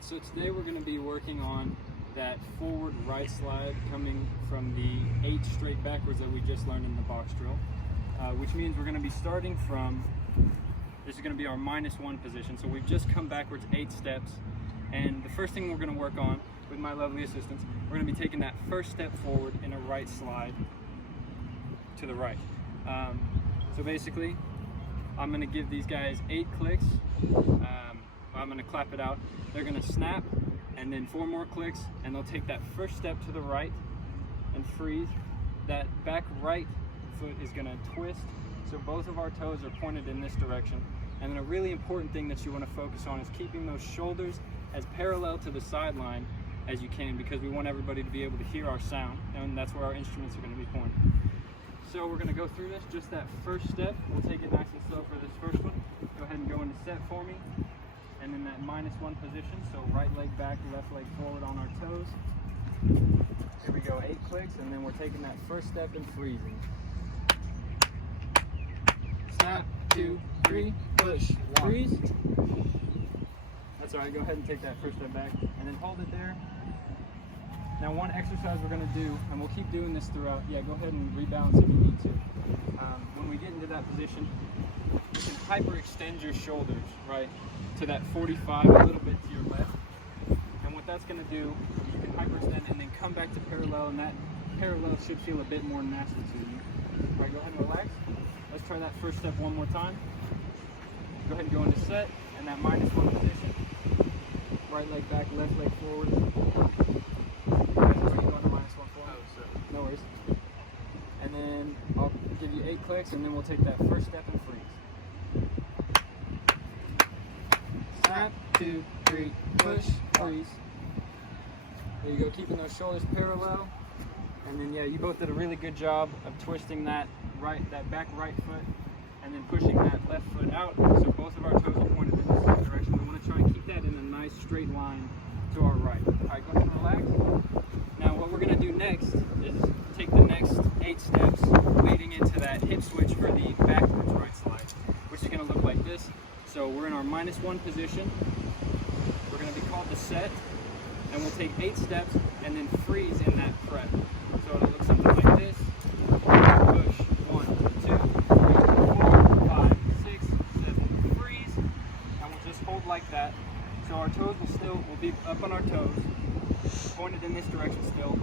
Alright, so today we're going to be working on that forward right slide coming from the 8 straight backwards that we just learned in the box drill, which means we're going to be starting from, this is going to be our -1 position. So we've just come backwards 8 steps, and the first thing we're going to work on with my lovely assistants, we're going to be taking that first step forward in a right slide to the right. So basically, I'm going to give these guys 8 clicks. I'm going to clap it out. They're going to snap, and then 4 more clicks, and they'll take that first step to the right and freeze. That back right foot is going to twist, so both of our toes are pointed in this direction. And then a really important thing that you want to focus on is keeping those shoulders as parallel to the sideline as you can, because we want everybody to be able to hear our sound, and that's where our instruments are going to be pointed. So we're going to go through this, just that first step. We'll take it nice and slow for this first one. Go ahead and go into set for me. And in that -1 position, so right leg back, left leg forward on our toes. Here we go, 8 clicks, and then we're taking that first step and freezing. Snap, 2, 3, push, freeze. That's all right, go ahead and take that first step back, and then hold it there. Now one exercise we're going to do, and we'll keep doing this throughout, go ahead and rebalance if you need to. When we get into that position, you can hyperextend your shoulders, right, to that 45, a little bit to your left. And what that's going to do, you can hyperextend and then come back to parallel, and that parallel should feel a bit more nasty to you. All right, go ahead and relax. Let's try that first step one more time. Go ahead and go into set, and that -1 position. Right leg back, left leg forward. No worries. And then I'll give you 8 clicks, and then we'll take that first step and freeze. Snap, 2, 3, push, freeze. There you go, keeping those shoulders parallel. And then you both did a really good job of twisting that back right foot, and then pushing that left foot out. So both of our toes are pointed in the same direction. We want to try and keep that in a nice straight line to our right. All right, go ahead and relax. Now what we're going to do next is take the next 8 steps leading into that hip switch for the backwards right slide, which is going to look like this. So we're in our -1 position. We're going to be called the set, and we'll take 8 steps and then freeze in that prep. So it'll look something like this. Push, 1, 2, 3, 4, 5, 6, 7, freeze, and we'll just hold like that. So our toes will be up on our toes, pointed in this direction still,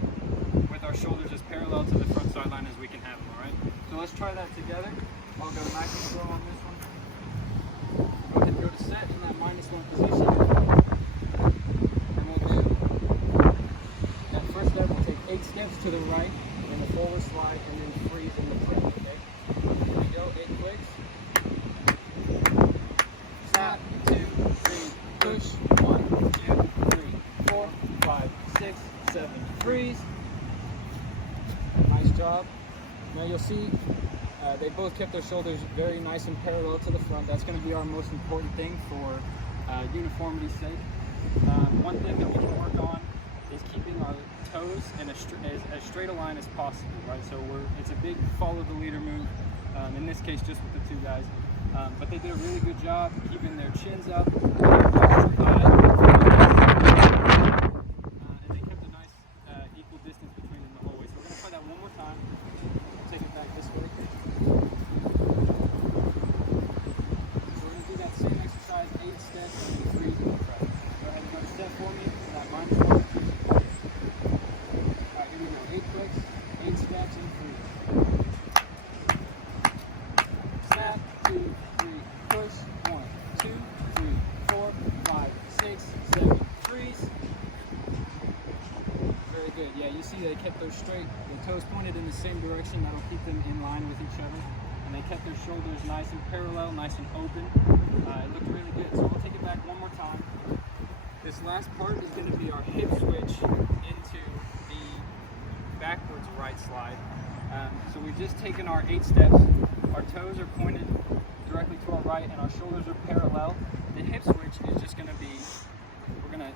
with our shoulders as parallel to the front sideline as we can have them, all right? So let's try that together. I'll go nice and slow on this one. Go ahead and go to set in that -1 position. And we'll do that first step. We'll take 8 steps to the right in the forward slide, and then freeze in the prep, okay? Here we go, 8 clicks. Snap, 2, 3, push, 1, 2, 3, 4, 5, 6, 7, freeze. Nice job. Now you'll see they both kept their shoulders very nice and parallel to the front. That's going to be our most important thing for uniformity's sake. One thing that we can work on is keeping our toes in as straight a line as possible, right? So it's a big follow the leader move, in this case just with the 2 guys. But they did a really good job keeping their chins up, and they kept a nice equal distance between them the whole way. So we're going to try that one more time. Take it back this way. So we're going to do that same exercise, 8 steps, and then freeze in the prep. Go ahead and go to set for me, that -1. Alright, here we go, 8 clicks, 8 steps, and freeze. Snap, 2, 3, push, 1, 2, 3, 4, 5, 6, 7, freeze. Very good. Yeah, you see they kept those straight, the toes pointed in the same direction. That'll keep them in line with each other. And they kept their shoulders nice and parallel, nice and open. It looked really good. So we'll take it back one more time. This last part is going to be our hip switch into the backwards right slide. So we've just taken our 8 steps. Our toes are pointed directly to our right, and our shoulders are parallel. The hip switch is just going to be, we're going to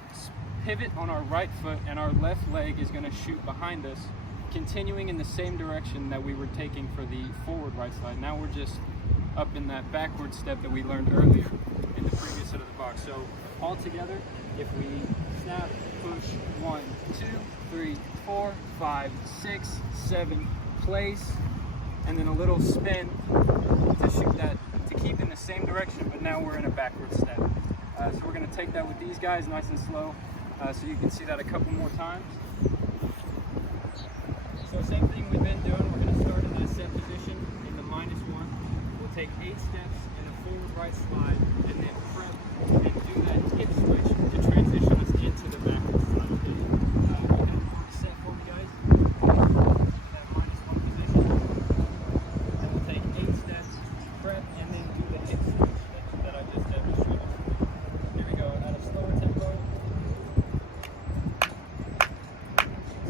pivot on our right foot, and our left leg is going to shoot behind us, continuing in the same direction that we were taking for the forward right slide. Now we're just up in that backward step that we learned earlier in in the previous set of the box. So all together, if we snap, push, 1, 2, 3, 4, 5, 6, 7, place, and then a little spin to shoot that, to keep in the same direction, but now we're in a backward step. So we're going to take that with these guys nice and slow, so you can see that a couple more times. So same thing we've been doing, we're going to start in that set position in the -1. We'll take 8 steps in a forward right slide, and then prep and do that hip switch to transition us into the backward slide. Okay? You can set for me, guys. That -1 position. And we'll take 8 steps, prep, and then do the hip switch that I just demonstrated. Here we go, at a slower tempo.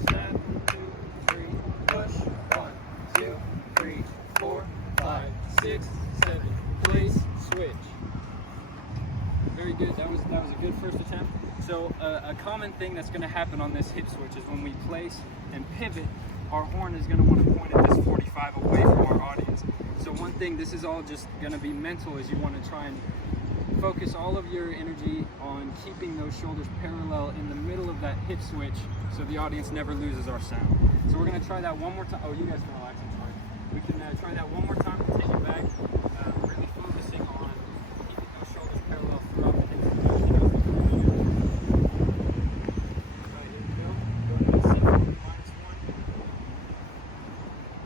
Snap, 2, 3, push, 1, 2, 3, 4, 5, 6, 7, place, switch. Very good. That was a good first attempt. So a common thing that's going to happen on this hip switch is when we place and pivot, our horn is going to want to point at this 45 away from our audience. So one thing, this is all just going to be mental, is you want to try and focus all of your energy on keeping those shoulders parallel in the middle of that hip switch, so the audience never loses our sound. So we're going to try that one more time. Oh, you guys can relax, I'm sorry. We can try that one more time to take it back, really focusing on keeping those shoulders parallel throughout the hip switch. Right, here we go. Go ahead and set for the -1.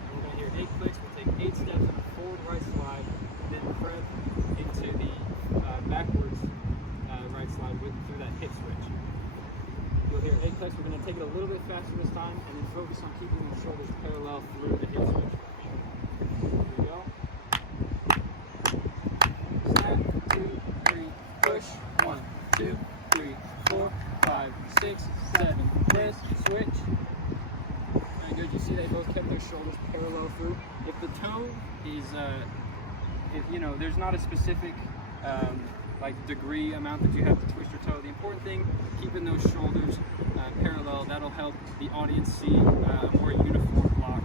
And we're going to hear 8 clicks. We'll take 8 steps in a forward right slide, then prep into the backwards right slide through that hip switch. You'll hear 8 clicks. We're going to take it a little bit faster this time, and then focus on keeping the shoulders parallel through the hip switch. Here we go. Snap, 2, 3, push, 1, 2, 3, 4, 5, 6, 7, press, switch. Very good. You see they both kept their shoulders parallel through. If the tone is, there's not a specific like degree amount that you have to twist your toe. The important thing, keeping those shoulders parallel, that'll help the audience see a more uniform block.